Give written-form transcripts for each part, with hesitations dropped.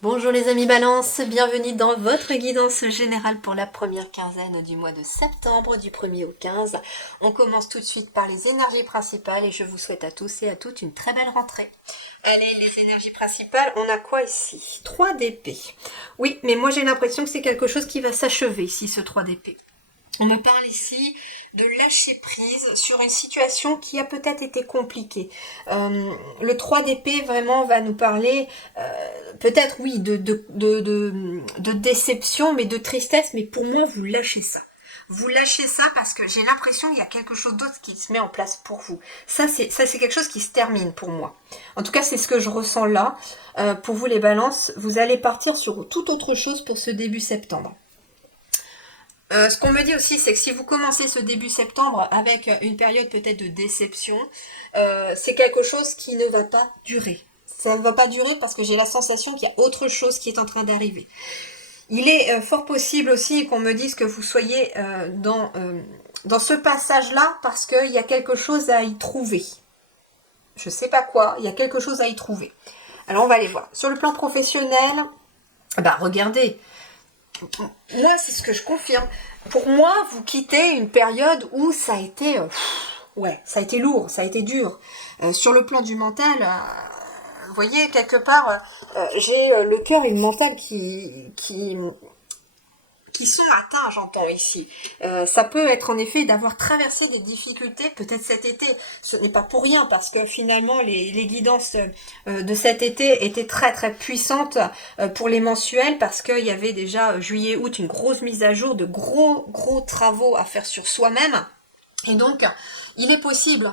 Bonjour les amis Balance, bienvenue dans votre guidance générale pour la première quinzaine du mois de septembre, du 1er au 15. On commence tout de suite par les énergies principales et je vous souhaite à tous et à toutes une très belle rentrée. Allez, les énergies principales, on a quoi ici? 3 d'épée. Oui, mais moi j'ai l'impression que c'est quelque chose qui va s'achever ici, ce 3 d'épée. On me parle ici de lâcher prise sur une situation qui a peut-être été compliquée. Le 3 d'épée vraiment va nous parler peut-être oui de déception, mais de tristesse, mais pour moi vous lâchez ça. Vous lâchez ça parce que j'ai l'impression qu'il y a quelque chose d'autre qui se met en place pour vous. Ça c'est quelque chose qui se termine pour moi. En tout cas c'est ce que je ressens là. Pour vous les balances, vous allez partir sur toute autre chose pour ce début septembre. Ce qu'on me dit aussi, c'est que si vous commencez ce début septembre avec une période peut-être de déception, c'est quelque chose qui ne va pas durer. Ça ne va pas durer parce que j'ai la sensation qu'il y a autre chose qui est en train d'arriver. Il est fort possible aussi qu'on me dise que vous soyez dans ce passage-là parce qu'il y a quelque chose à y trouver. Je sais pas quoi, il y a quelque chose à y trouver. Alors on va aller voir. Sur le plan professionnel, regardez. Moi, c'est ce que je confirme. Pour moi, vous quittez une période où ça a été, ça a été lourd, ça a été dur. Sur le plan du mental, vous voyez, quelque part, j'ai le cœur et le mental qui sont atteints, j'entends ici. Ça peut être en effet d'avoir traversé des difficultés, peut-être cet été. Ce n'est pas pour rien, parce que finalement, les guidances de cet été étaient très très puissantes pour les mensuels, parce qu'il y avait déjà juillet-août une grosse mise à jour, de gros travaux à faire sur soi-même. Et donc, il est possible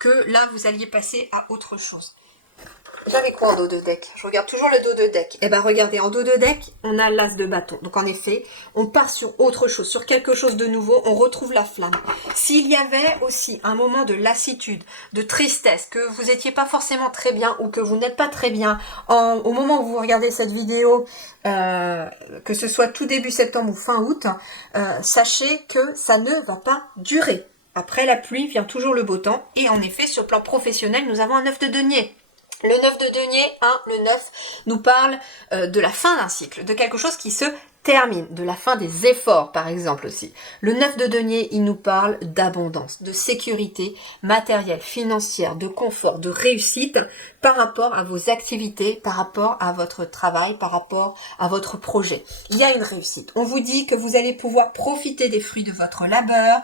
que là, vous alliez passer à autre chose. J'avais quoi en dos de deck? Je regarde toujours le dos de deck. Eh ben regardez, en dos de deck, on a l'as de bâton. Donc en effet, on part sur autre chose, sur quelque chose de nouveau, on retrouve la flamme. S'il y avait aussi un moment de lassitude, de tristesse, que vous n'étiez pas forcément très bien ou que vous n'êtes pas très bien, au moment où vous regardez cette vidéo, que ce soit tout début septembre ou fin août, sachez que ça ne va pas durer. Après la pluie vient toujours le beau temps. Et en effet, sur le plan professionnel, nous avons un 9 de denier. Le 9 de denier, le 9, nous parle de la fin d'un cycle, de quelque chose qui se termine, de la fin des efforts par exemple aussi. Le 9 de denier, il nous parle d'abondance, de sécurité matérielle, financière, de confort, de réussite par rapport à vos activités, par rapport à votre travail, par rapport à votre projet. Il y a une réussite. On vous dit que vous allez pouvoir profiter des fruits de votre labeur,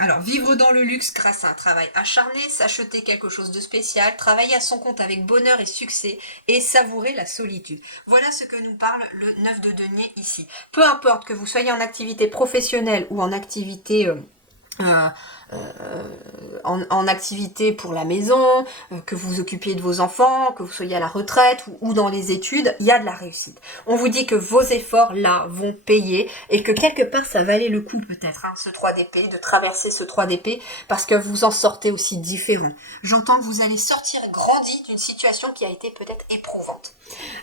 alors vivre dans le luxe grâce à un travail acharné, s'acheter quelque chose de spécial, travailler à son compte avec bonheur et succès et savourer la solitude. Voilà ce que nous parle le 9 de denier ici. Peu importe que vous soyez en activité professionnelle ou en activité en activité pour la maison, que vous vous occupiez de vos enfants, que vous soyez à la retraite ou dans les études, il y a de la réussite. On vous dit que vos efforts là vont payer et que quelque part ça valait le coup peut-être, ce 3 d'épée, de traverser ce 3 d'épée parce que vous en sortez aussi différent. J'entends que vous allez sortir grandi d'une situation qui a été peut-être éprouvante.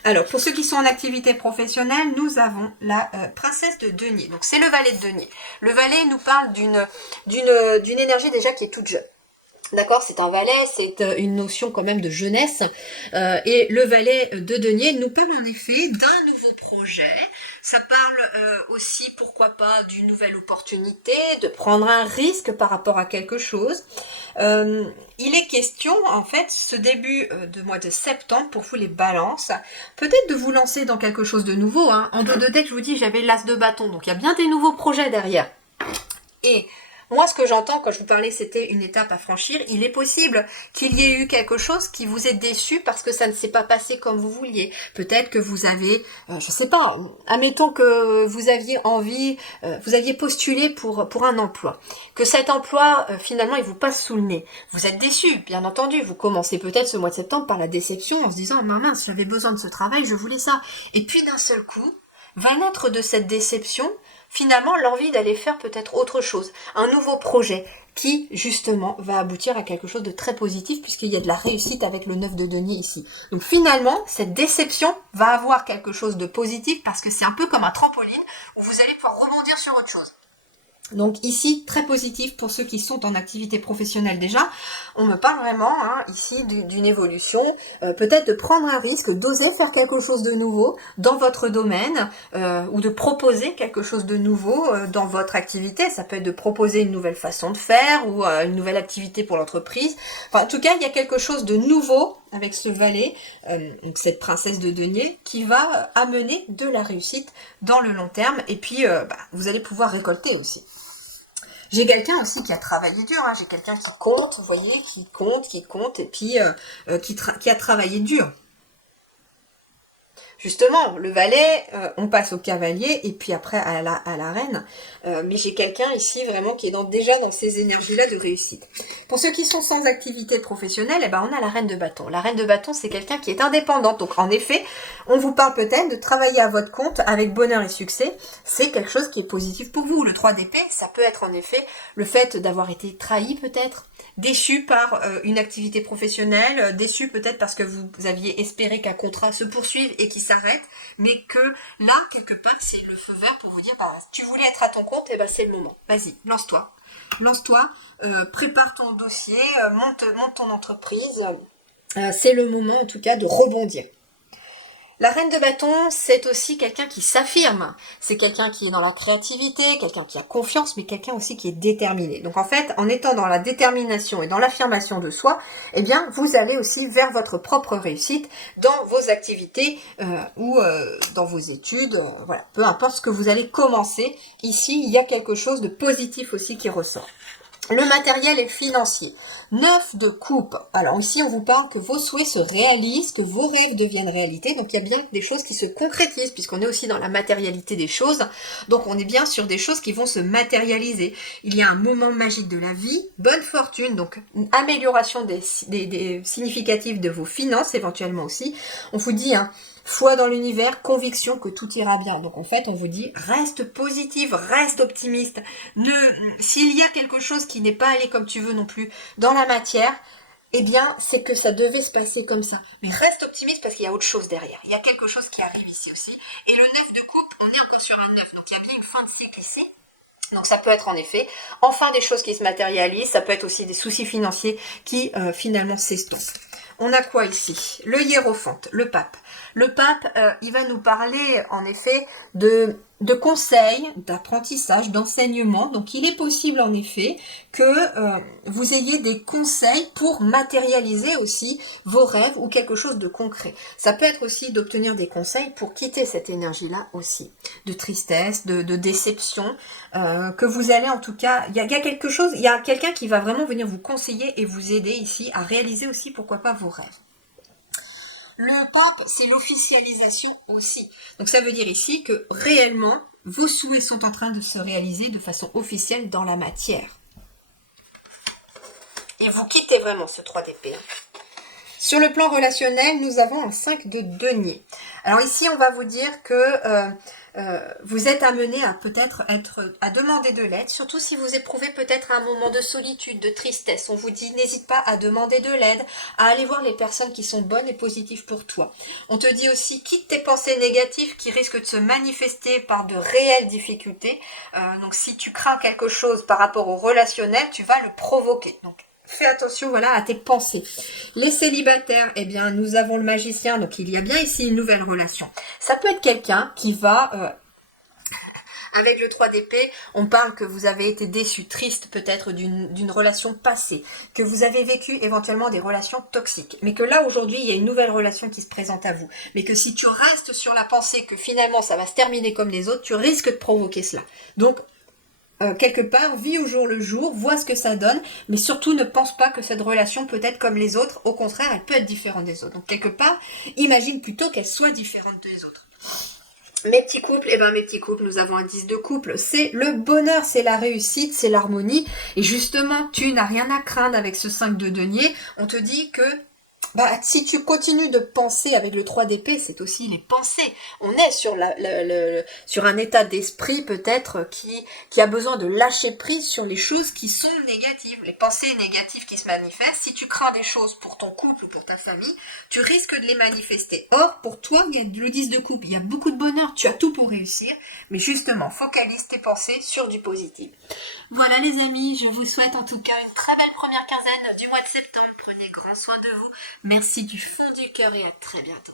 Alors pour ceux qui sont en activité professionnelle, nous avons la princesse de denier. Donc c'est le valet de denier. Le valet nous parle d'une énergie déjà qui est toute jeune. D'accord, c'est un valet, c'est une notion quand même de jeunesse. Et le valet de denier nous parle en effet d'un nouveau projet. Ça parle aussi, pourquoi pas, d'une nouvelle opportunité, de prendre un risque par rapport à quelque chose. Il est question, en fait, ce début de mois de septembre, pour vous les balances, peut-être de vous lancer dans quelque chose de nouveau. En dos de deck, je vous dis, j'avais l'as de bâton, donc il y a bien des nouveaux projets derrière. Et moi, ce que j'entends quand je vous parlais, c'était une étape à franchir. Il est possible qu'il y ait eu quelque chose qui vous ait déçu parce que ça ne s'est pas passé comme vous vouliez. Peut-être que vous avez, je sais pas, admettons que vous aviez envie, vous aviez postulé pour un emploi. Que cet emploi, finalement, il vous passe sous le nez. Vous êtes déçu, bien entendu. Vous commencez peut-être ce mois de septembre par la déception en se disant, mince, j'avais besoin de ce travail, je voulais ça. Et puis d'un seul coup, va naître de cette déception finalement l'envie d'aller faire peut-être autre chose, un nouveau projet qui justement va aboutir à quelque chose de très positif puisqu'il y a de la réussite avec le 9 de denier ici. Donc finalement, cette déception va avoir quelque chose de positif parce que c'est un peu comme un trampoline où vous allez pouvoir rebondir sur autre chose. Donc ici, très positif pour ceux qui sont en activité professionnelle déjà. On me parle vraiment ici d'une évolution, peut-être de prendre un risque, d'oser faire quelque chose de nouveau dans votre domaine, ou de proposer quelque chose de nouveau dans votre activité. Ça peut être de proposer une nouvelle façon de faire, ou une nouvelle activité pour l'entreprise. Enfin, en tout cas, il y a quelque chose de nouveau avec ce valet, donc cette princesse de denier, qui va amener de la réussite dans le long terme. Et puis, vous allez pouvoir récolter aussi. J'ai quelqu'un aussi qui a travaillé dur, j'ai quelqu'un qui compte, vous voyez, qui compte, et puis qui a travaillé dur. Justement, le valet, on passe au cavalier, et puis après à la reine. Mais j'ai quelqu'un ici vraiment qui est déjà dans ces énergies-là de réussite. Pour ceux qui sont sans activité professionnelle, on a la reine de bâton. La reine de bâton, c'est quelqu'un qui est indépendante. Donc en effet, on vous parle peut-être de travailler à votre compte avec bonheur et succès. C'est quelque chose qui est positif pour vous. Le 3 d'épée, ça peut être en effet le fait d'avoir été trahi peut-être, déçu par une activité professionnelle, déçu peut-être parce que vous aviez espéré qu'un contrat se poursuive et qu'il s'arrête, mais que là, quelque part, c'est le feu vert pour vous dire, tu voulais être à ton compte, c'est le moment. Vas-y, lance-toi. Lance-toi, prépare ton dossier, monte ton entreprise. C'est le moment, en tout cas, de rebondir. La reine de bâton, c'est aussi quelqu'un qui s'affirme. C'est quelqu'un qui est dans la créativité, quelqu'un qui a confiance, mais quelqu'un aussi qui est déterminé. Donc en fait, en étant dans la détermination et dans l'affirmation de soi, vous allez aussi vers votre propre réussite dans vos activités ou dans vos études. Voilà, peu importe ce que vous allez commencer. Ici, il y a quelque chose de positif aussi qui ressort. Le matériel est financier. 9 de coupe. Alors ici, on vous parle que vos souhaits se réalisent, que vos rêves deviennent réalité. Donc il y a bien des choses qui se concrétisent, puisqu'on est aussi dans la matérialité des choses. Donc on est bien sur des choses qui vont se matérialiser. Il y a un moment magique de la vie, bonne fortune, donc une amélioration des significatifs de vos finances éventuellement aussi. On vous dit, foi dans l'univers, conviction que tout ira bien. Donc en fait, on vous dit, reste positive, reste optimiste. S'il y a quelque chose qui n'est pas allé comme tu veux non plus dans la matière, c'est que ça devait se passer comme ça. Mais reste optimiste parce qu'il y a autre chose derrière. Il y a quelque chose qui arrive ici aussi. Et le 9 de coupe, on est encore sur un 9. Donc il y a bien une fin de cycle ici. Donc ça peut être en effet, enfin des choses qui se matérialisent. Ça peut être aussi des soucis financiers qui finalement s'estompent. On a quoi ici? Le hiérophante, le pape. Le pape, il va nous parler en effet de conseils, d'apprentissage, d'enseignement. Donc il est possible en effet que vous ayez des conseils pour matérialiser aussi vos rêves ou quelque chose de concret. Ça peut être aussi d'obtenir des conseils pour quitter cette énergie-là aussi, de tristesse, de déception, que vous allez en tout cas, il y a quelque chose, il y a quelqu'un qui va vraiment venir vous conseiller et vous aider ici à réaliser aussi pourquoi pas vos rêves. Le pape, c'est l'officialisation aussi. Donc ça veut dire ici que réellement, vos souhaits sont en train de se réaliser de façon officielle dans la matière. Et vous quittez vraiment ce 3 d'épée. Sur le plan relationnel, nous avons un 5 de denier. Alors ici, on va vous dire que vous êtes amené à peut-être à demander de l'aide, surtout si vous éprouvez peut-être un moment de solitude, de tristesse. On vous dit, n'hésite pas à demander de l'aide, à aller voir les personnes qui sont bonnes et positives pour toi. On te dit aussi, quitte tes pensées négatives qui risquent de se manifester par de réelles difficultés. Donc si tu crains quelque chose par rapport au relationnel, tu vas le provoquer. Donc fais attention à tes pensées. Les célibataires, nous avons le magicien, donc il y a bien ici une nouvelle relation. Ça peut être quelqu'un qui va... avec le 3 d'épée, on parle que vous avez été déçu, triste peut-être d'une relation passée, que vous avez vécu éventuellement des relations toxiques, mais que là aujourd'hui il y a une nouvelle relation qui se présente à vous, mais que si tu restes sur la pensée que finalement ça va se terminer comme les autres, tu risques de provoquer cela. Donc quelque part, vis au jour le jour, vois ce que ça donne, mais surtout ne pense pas que cette relation peut être comme les autres, au contraire, elle peut être différente des autres. Donc quelque part, imagine plutôt qu'elle soit différente des autres. Mes petits couples, nous avons un 10 de couple, c'est le bonheur, c'est la réussite, c'est l'harmonie, et justement, tu n'as rien à craindre avec ce 5 de denier, on te dit que bah, si tu continues de penser avec le 3 d'épée, c'est aussi les pensées. On est sur sur un état d'esprit peut-être qui a besoin de lâcher prise sur les choses qui sont négatives, les pensées négatives qui se manifestent. Si tu crains des choses pour ton couple ou pour ta famille, tu risques de les manifester. Or, pour toi, il y a le 10 de coupe, il y a beaucoup de bonheur, tu as tout pour réussir, mais justement, focalise tes pensées sur du positif. Voilà les amis, je vous souhaite en tout cas une très belle première quinzaine du mois de septembre. Prenez grand soin de vous. Merci du fond du cœur et à très bientôt.